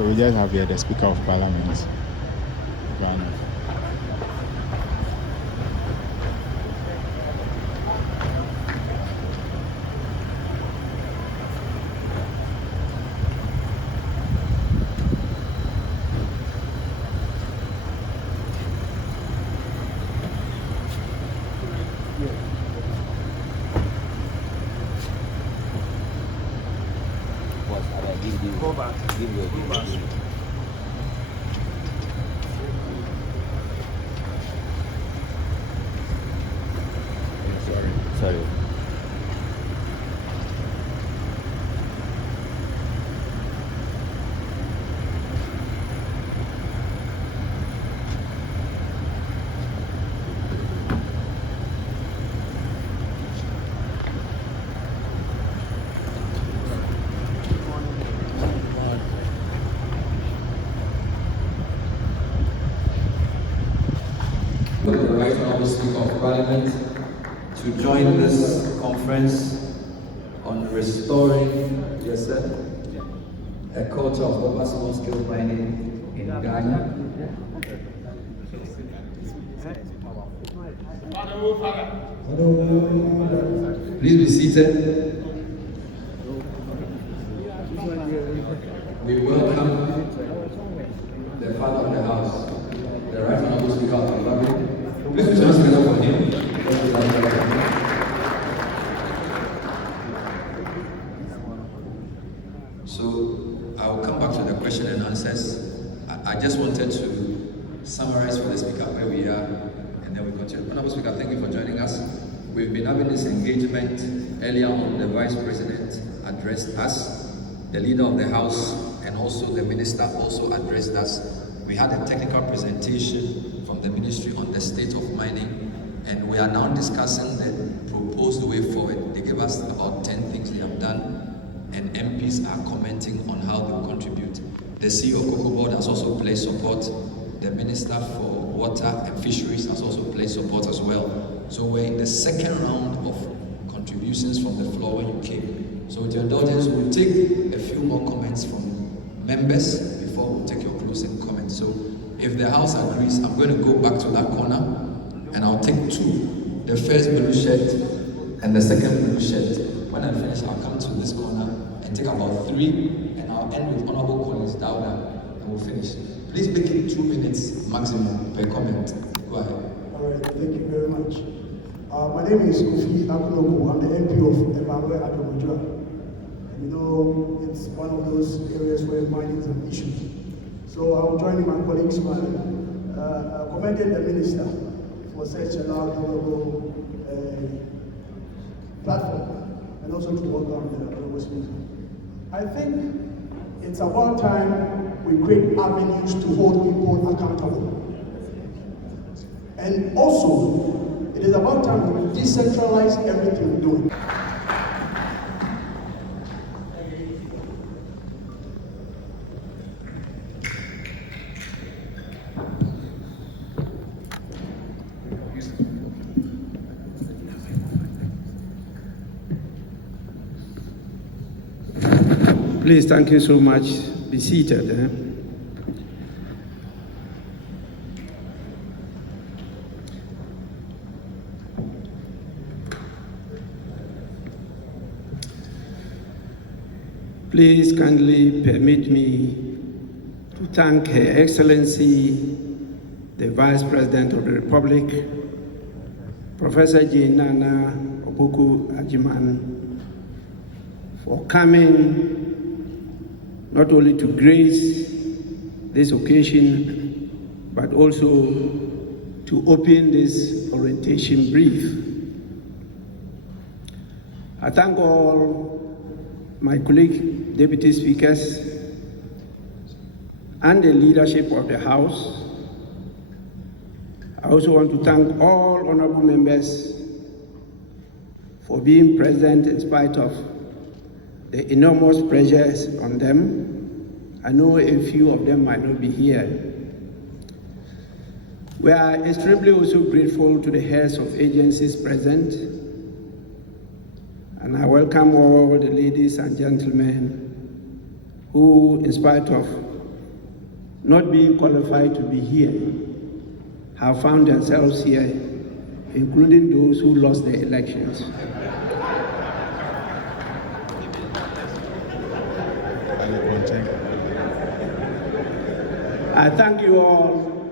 So we just have here the Speaker of Parliament, Ghana. Sorry. The Right Honourable Speaker of Parliament to join this conference on restoring, yes sir, a culture of proper small-scale mining in Ghana. Please be seated. We welcome the father of the house, the Right Honourable Speaker of Parliament. Please put your hands together for him. So I will come back to the question and answers. I just wanted to summarize for the speaker where we are, and then we continue. Honourable Speaker, thank you for joining us. We've been having this engagement. Earlier on, the Vice President addressed us, the Leader of the House, and also the Minister also addressed us. We had a technical presentation from the Ministry on the state of mining, and we are now discussing the proposed way forward. They gave us about 10 things they have done, and MPs are commenting on how they will contribute. The CEO of Cocoa Board has also pledged support. The Minister for Water and Fisheries has also pledged support as well. So we're in the second round of contributions from the floor when you came. So with your indulgence, we'll take a few more comments from members before we'll take your closing comments. So if the House agrees, I'm going to go back to that corner and I'll take two. The first blue shirt and the second blue shirt. When I finish, I'll come to this corner and take about three, and I'll end with Honourable Collins Dowda, and we'll finish. Please make it 2 minutes maximum per comment. Go ahead. All right, thank you very much. My name is Kofi Akunoku. I'm the MP of Emmanuel Adomojua. You know, it's one of those areas where mining is an issue. So I'm joining my colleagues by commending the Minister for such a laudable platform, and also to welcome the Honourable Speaker. I think it's about time we create avenues to hold people accountable. And also, it is about time we decentralize everything we do. Please, thank you so much. Be seated. Please kindly permit me to thank Her Excellency, the Vice President of the Republic, Professor Jane Nana Opoku Ajiman, for coming not only to grace this occasion, but also to open this orientation brief. I thank all my colleague deputy speakers and the leadership of the House. I also want to thank all honorable members for being present in spite of the enormous pressures on them. I know a few of them might not be here. We are extremely also grateful to the heads of agencies present, and I welcome all the ladies and gentlemen who, in spite of not being qualified to be here have found themselves here, including those who lost their elections. I thank you all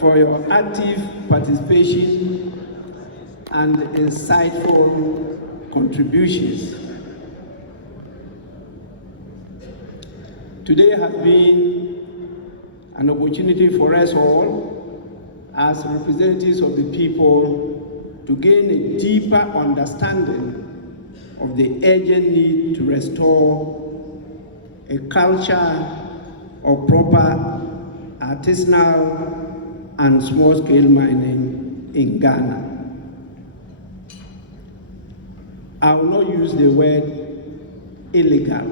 for your active participation and insightful contributions. Today has been an opportunity for us all as representatives of the people to gain a deeper understanding of the urgent need to restore a culture of proper artisanal and small-scale mining in Ghana. I will not use the word illegal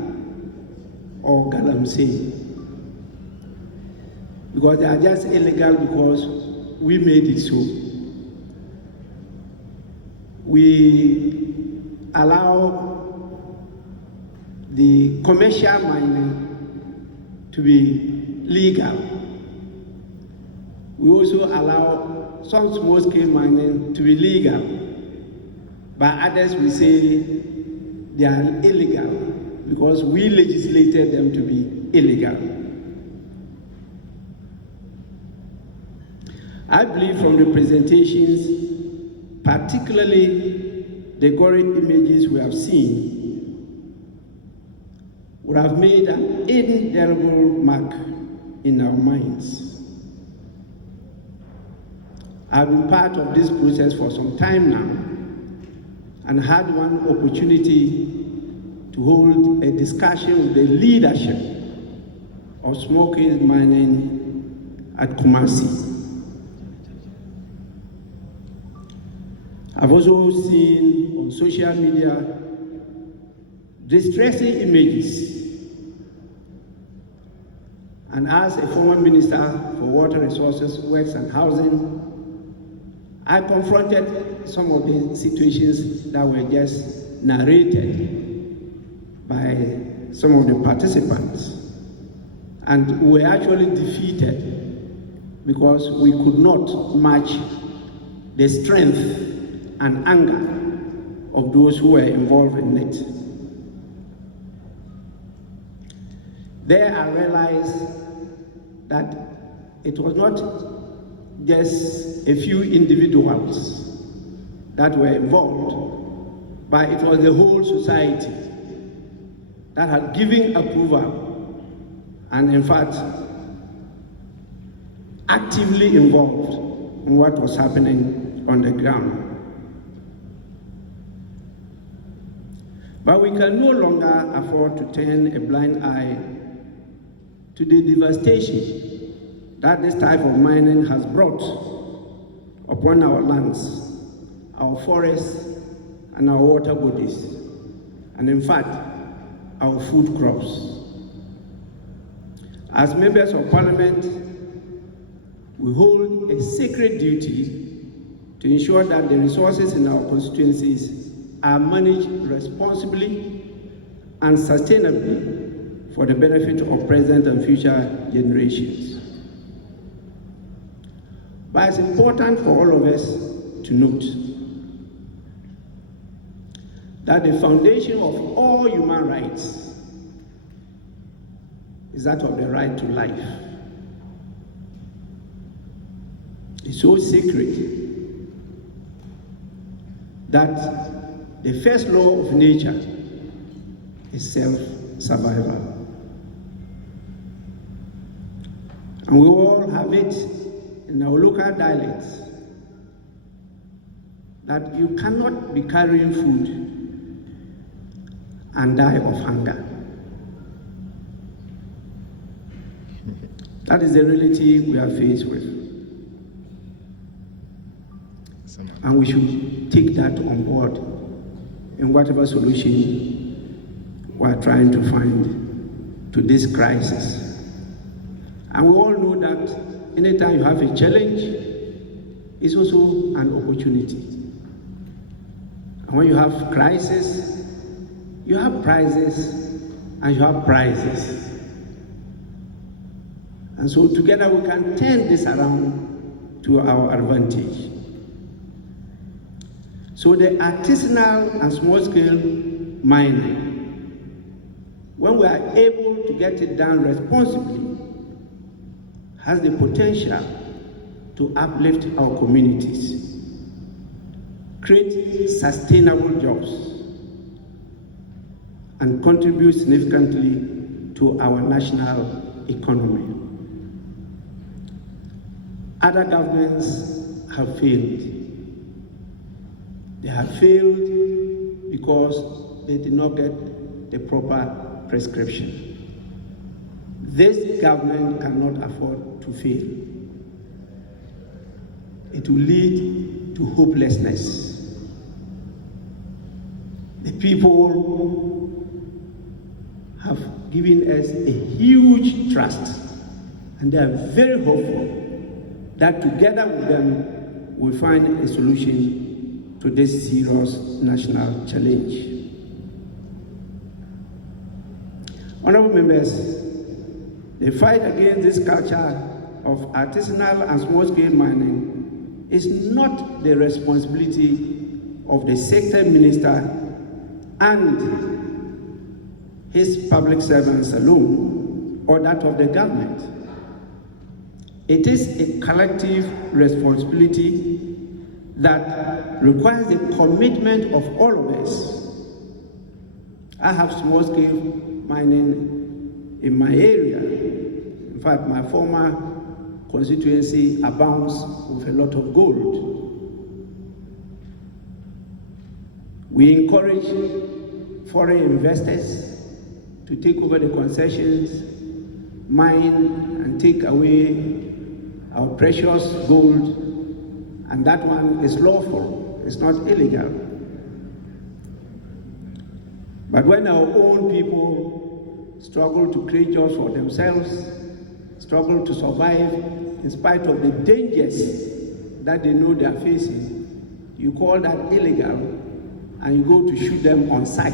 or Galamsey, because they are just illegal because we made it so. We allow the commercial mining to be legal. We also allow some small-scale mining to be legal, but others we say they are illegal because we legislated them to be illegal. I believe from the presentations, particularly the gory images we have seen, would have made an indelible mark in our minds. I've been part of this process for some time now and had one opportunity to hold a discussion with the leadership of small-scale mining at Kumasi. I've also seen on social media distressing images. And as a former minister for water resources, works and housing, I confronted some of the situations that were just narrated by some of the participants. And we were actually defeated because we could not match the strength and anger of those who were involved in it. There I realized that it was not just a few individuals that were involved, but it was the whole society that had given approval and in fact actively involved in what was happening on the ground. But we can no longer afford to turn a blind eye to the devastation that this type of mining has brought upon our lands, our forests, and our water bodies, and in fact, our food crops. As members of Parliament, we hold a sacred duty to ensure that the resources in our constituencies are managed responsibly and sustainably for the benefit of present and future generations. But it's important for all of us to note that the foundation of all human rights is that of the right to life. It's so sacred that the first law of nature is self-survival. And we all have it in our local dialects that you cannot be carrying food and die of hunger. That is the reality we are faced with. And we should take that on board in whatever solution we are trying to find to this crisis. And we all know that anytime you have a challenge, it's also an opportunity. And when you have crisis, you have prizes and you have prizes. And so together we can turn this around to our advantage. So the artisanal and small-scale mining, when we are able to get it done responsibly, has the potential to uplift our communities, create sustainable jobs, and contribute significantly to our national economy. Other governments have failed. They have failed because they did not get the proper prescription. This government cannot afford to fail. It will lead to hopelessness. The people have given us a huge trust, and they are very hopeful that together with them we'll find a solution to this serious national challenge. Honorable members, the fight against this culture of artisanal and small-scale mining is not the responsibility of the sector minister and his public servants alone, or that of the government. It is a collective responsibility that requires the commitment of all of us. I have small-scale mining in my area. In fact, my former constituency abounds with a lot of gold. We encourage foreign investors to take over the concessions, mine and take away our precious gold, and that one is lawful, it's not illegal. But when our own people struggle to create jobs for themselves, struggle to survive in spite of the dangers that they know they are facing, you call that illegal and you go to shoot them on sight.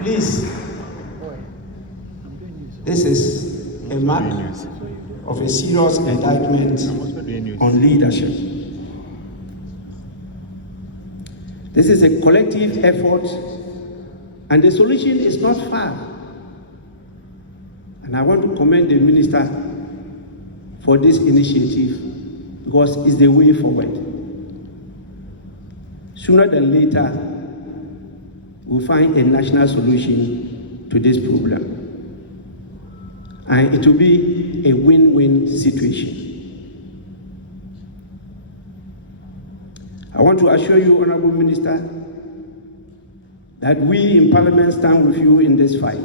Please, this is a mark of a serious indictment on leadership. This is a collective effort, and the solution is not far. And I want to commend the minister for this initiative because it's the way forward. Sooner than later, we'll find a national solution to this problem. And it will be a win-win situation. I want to assure you, Honorable Minister, that we in Parliament stand with you in this fight.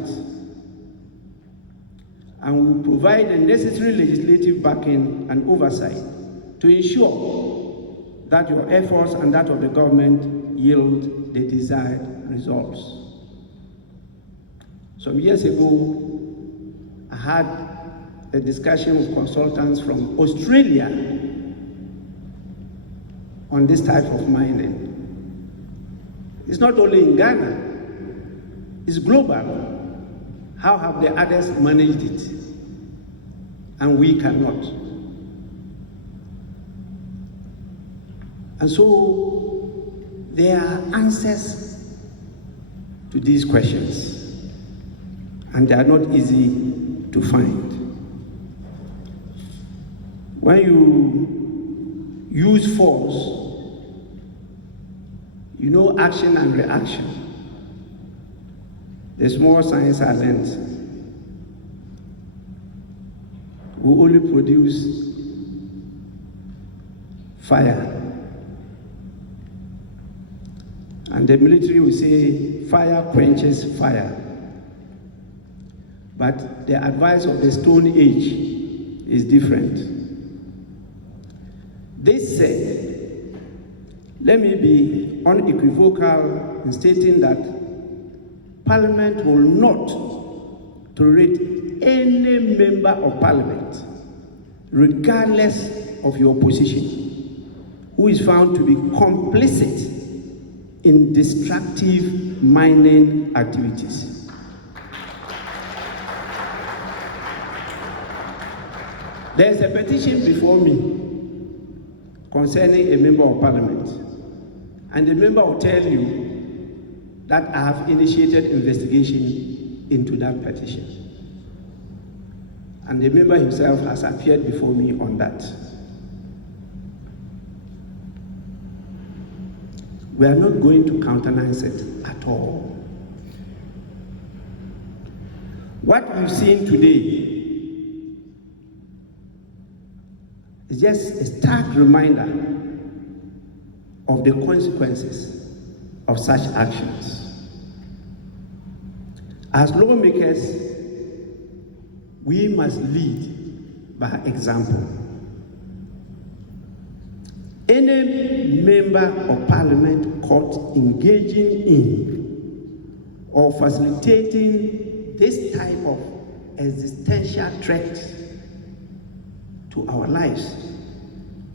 And will provide the necessary legislative backing and oversight to ensure that your efforts and that of the government yield the desired results. Some years ago, I had a discussion with consultants from Australia on this type of mining. It's not only in Ghana, it's global. How have the others managed it? And we cannot. And so there are answers to these questions, and they are not easy to find. When you use force, you know action and reaction. The small science I learned will only produce fire. And the military will say fire quenches fire. But the advice of the Stone Age is different. This said, let me be unequivocal in stating that Parliament will not tolerate any member of Parliament, regardless of your position, who is found to be complicit in destructive mining activities. There's a petition before me concerning a member of parliament, and the member will tell you that I have initiated investigation into that petition. And the member himself has appeared before me on that. We are not going to countenance it at all. What we've seen today is just a stark reminder of the consequences of such actions. As lawmakers, we must lead by example. Any member of parliament caught engaging in or facilitating this type of existential threat to our lives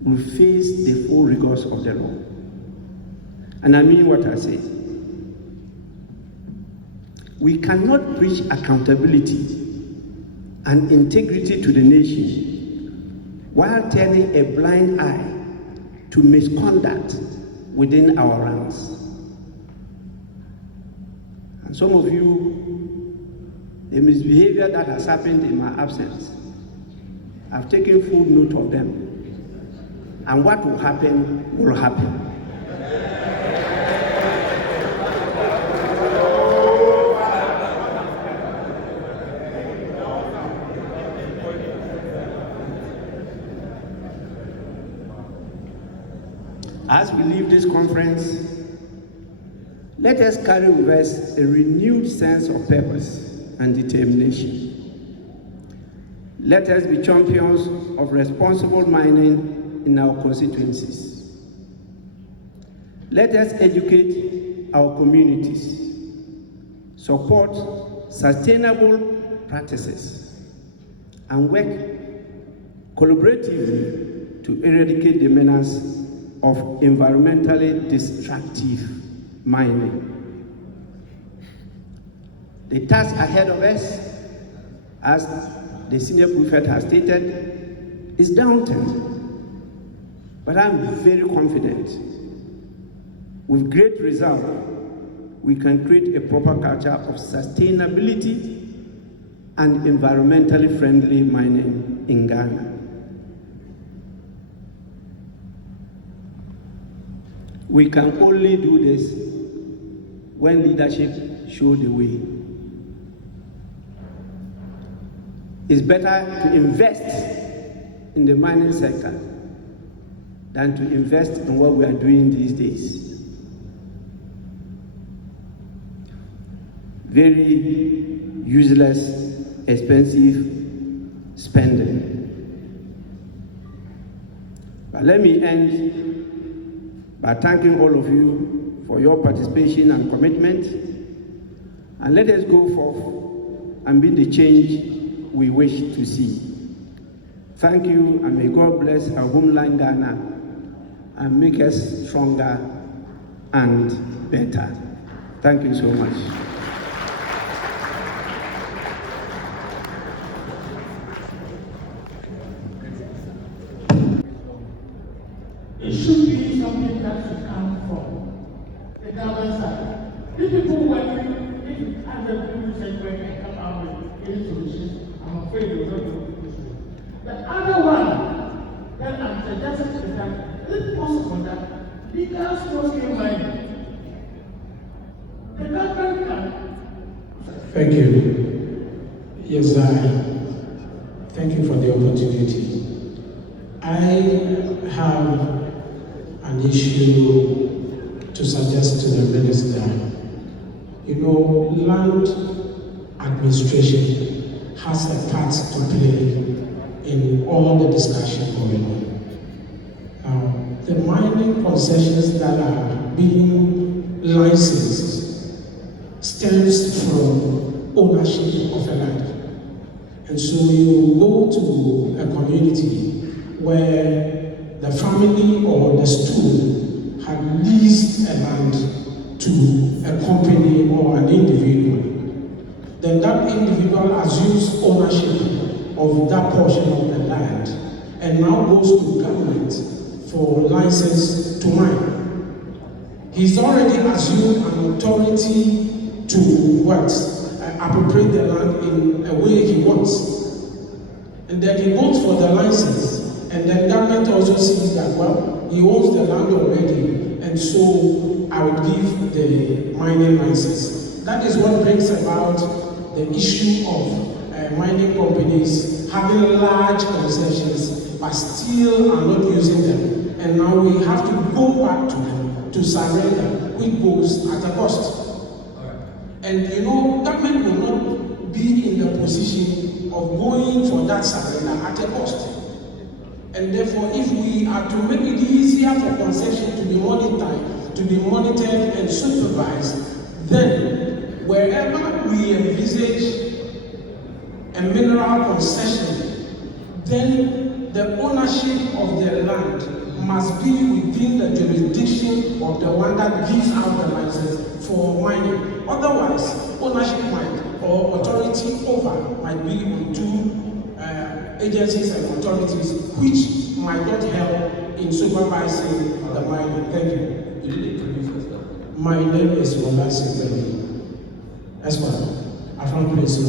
will face the full rigors of the law. And I mean what I say. We cannot preach accountability and integrity to the nation while turning a blind eye to misconduct within our ranks. And some of you, the misbehavior that has happened in my absence, I've taken full note of them. And what will happen will happen. As we leave this conference, let us carry with us a renewed sense of purpose and determination. Let us be champions of responsible mining in our constituencies. Let us educate our communities, support sustainable practices, and work collaboratively to eradicate the menace of environmentally destructive mining. The task ahead of us, as the senior prefect has stated, is daunting, but I'm very confident. With great resolve, we can create a proper culture of sustainability and environmentally friendly mining in Ghana. We can only do this when leadership shows the way. It's better to invest in the mining sector than to invest in what we are doing these days. Very useless, expensive spending. But let me end by thanking all of you for your participation and commitment, and let us go forth and be the change we wish to see. Thank you, and may God bless our homeland Ghana and make us stronger and better. Thank you so much. It should be something that should come from the government side. If people working, if other people say work and come out with any solutions, I'm afraid they will not do this way. The other one that I'm suggesting is that, if possible, that legal small-scale mining, the government can. Thank you. Yes, thank you for the opportunity. I have an issue to suggest to the minister. You know, land administration has a part to play in all the discussion going on. The mining concessions that are being licensed stems from ownership of a land. And so you go to a community where the family or the school had leased a land to a company or an individual. Then that individual assumes ownership of that portion of the land land and now goes to government for license to mine. He's already assumed an authority to what? Appropriate the land in a way he wants. And then he goes for the license, and then government also sees that, well, he owns the land already, and so I would give the mining license. That is what brings about the issue of mining companies having large concessions, but still are not using them. And now we have to go back to them to surrender, which goes at a cost. And you know, government will not be in the position of going for that surrender at a cost. And therefore, if we are to make it easier for concession to be monitored and supervised, then wherever we envisage a mineral concession, then the ownership of the land must be within the jurisdiction of the one that gives out the license for mining. Otherwise, ownership might or authority over might be on two agencies and authorities which might not help in supervising the mining. Thank you. You didn't introduce yourself. My name is Galamsey Fights. That's why I'm from place of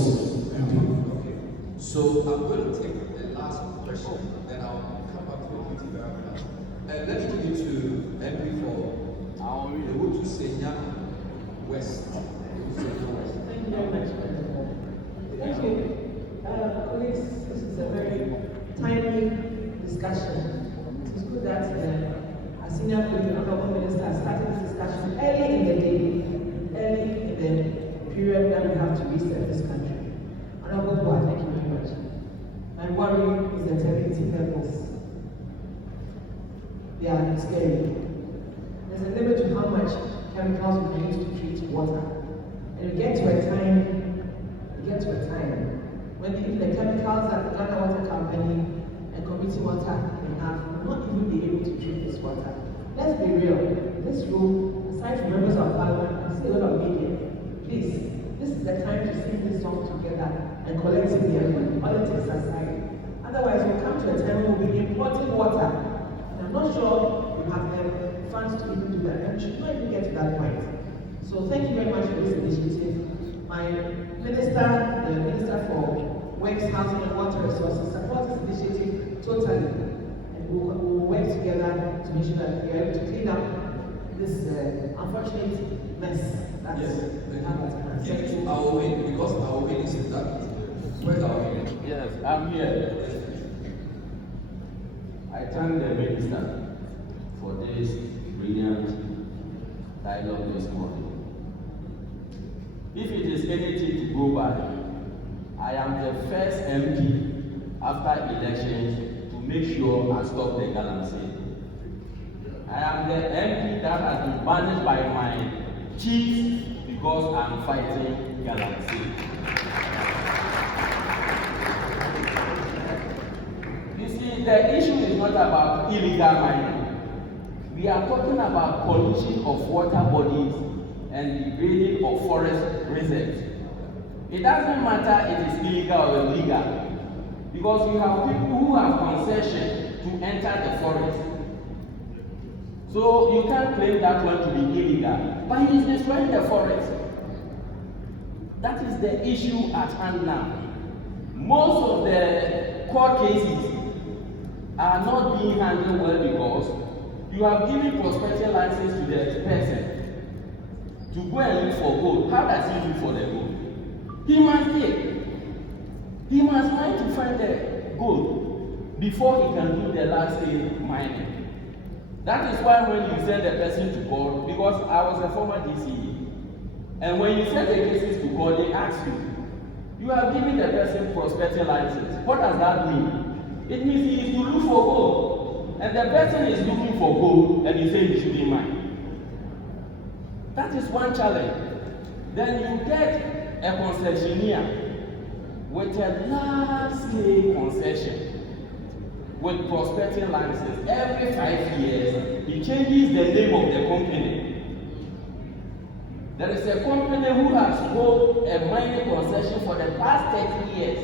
MP. Okay. So I'm going to take the last question, then I'll come back to the committee very much. Let me give it to MP for the Wood to Senya West. Thank you very much. Thank you. Colleagues, this is a very timely discussion. It's good that our senior colleague, the Honourable Minister, started this discussion early in the day, early in the period that we have to reset this country. Honourable Board, thank you very much. My worry is the integrity levels. They are scary. There's a limit to how much chemicals we can use to treat water. And we get to a time when if the chemicals that the Ghana Water Company and Community Water have will not even be able to treat this water. Let's be real. This room, aside from members of Parliament, I see a lot of media. Please, this is the time to sing this song together and collectively and put politics aside. Otherwise, we'll come to a time when we'll be importing water. And I'm not sure we have the funds to even do that. And we should not even get to that point. So thank you very much for this initiative. My minister, the Minister for Works, Housing and Water Resources, supports this initiative totally. And we'll work together to make sure that we are able to clean up this unfortunate mess. That's Yes. Our way, because our way is in that. Where's our way? Yes, I'm here. I thank the Minister for this brilliant dialogue this morning. If it is anything to go by, I am the first MP after elections to make sure I stop the Galamsey. I am the MP that has been banished by my chief because I'm fighting Galamsey. You see, the issue is not about illegal mining. We are talking about pollution of water bodies and degrading of forest reserves. It doesn't matter if it's illegal or illegal, because we have people who have concession to enter the forest. So you can't claim that one to be illegal, but he is destroying the forest. That is the issue at hand now. Most of the court cases are not being handled well because you have given prospecting license to the person to go and look for gold. How does he look for the gold? He must dig. He must try to find the gold before he can do the large scale mining. That is why when you send the person to court, because I was a former DCE, and when you send the cases to court, they ask you have given the person prospecting license. What does that mean? It means he is to look for gold, and the person is looking for gold, and you say he should be mine. That is one challenge. Then you get a concessionaire with a large-scale concession with prospecting license. Every 5 years, he changes the name of the company. There is a company who has held a mining concession for the past 30 years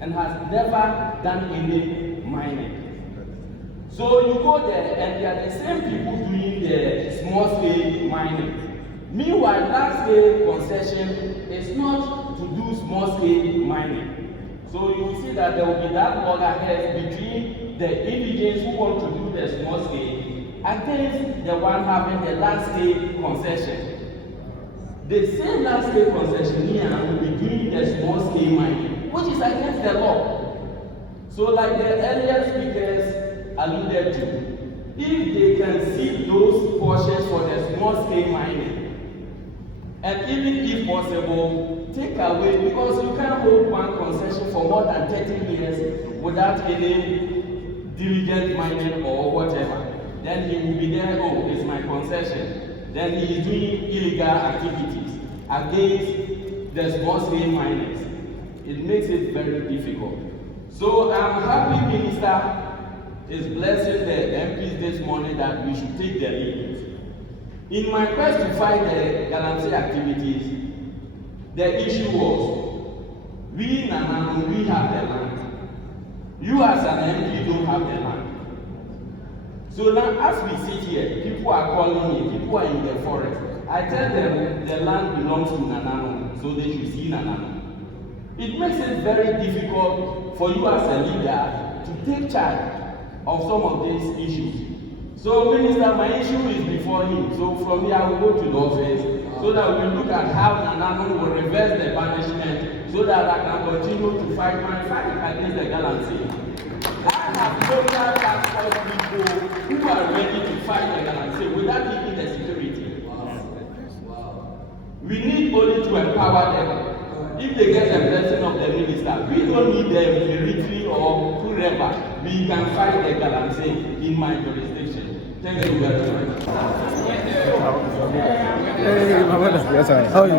and has never done any mining. So you go there and they are the same people doing the small scale mining. Meanwhile, large scale concession is not to do small scale mining. So you will see that there will be that loggerheads between the indigenous who want to do the small scale against the one having the large scale concession. The same large scale concessionaire will be doing the small scale mining, which is against the law. So like the earlier speakers alluded to, if they can see those portions for the small scale mining, and even if possible, take away, because you can't hold one concession for more than 30 years without any diligent mining or whatever. Then he will be there, oh, it's my concession. Then he is doing illegal activities against the small scale miners. It makes it very difficult. So I'm happy Minister is blessing the MPs this morning that we should take the lead. In my quest to fight the Galamsey activities, the issue was, we Nanano, we have the land. You as an MP don't have the land. So now as we sit here, people are calling me, people are in the forest. I tell them the land belongs to Nanano, so they should see Nanano. It makes it very difficult for you as a leader to take charge of some of these issues. So Minister, my issue is before him. So from here I will go to the office so that we look at how Nanano will reverse the punishment so that I can continue to fight my fight against the Galamsey. I have local transport people who are ready to fight the Galamsey without giving the security. We need only to empower them. If they get the blessing of the minister, we don't need them military or whoever. We can fight the Galamsey in my jurisdiction. Thank you very much. Hey, my brother. Yes, sir. How are you?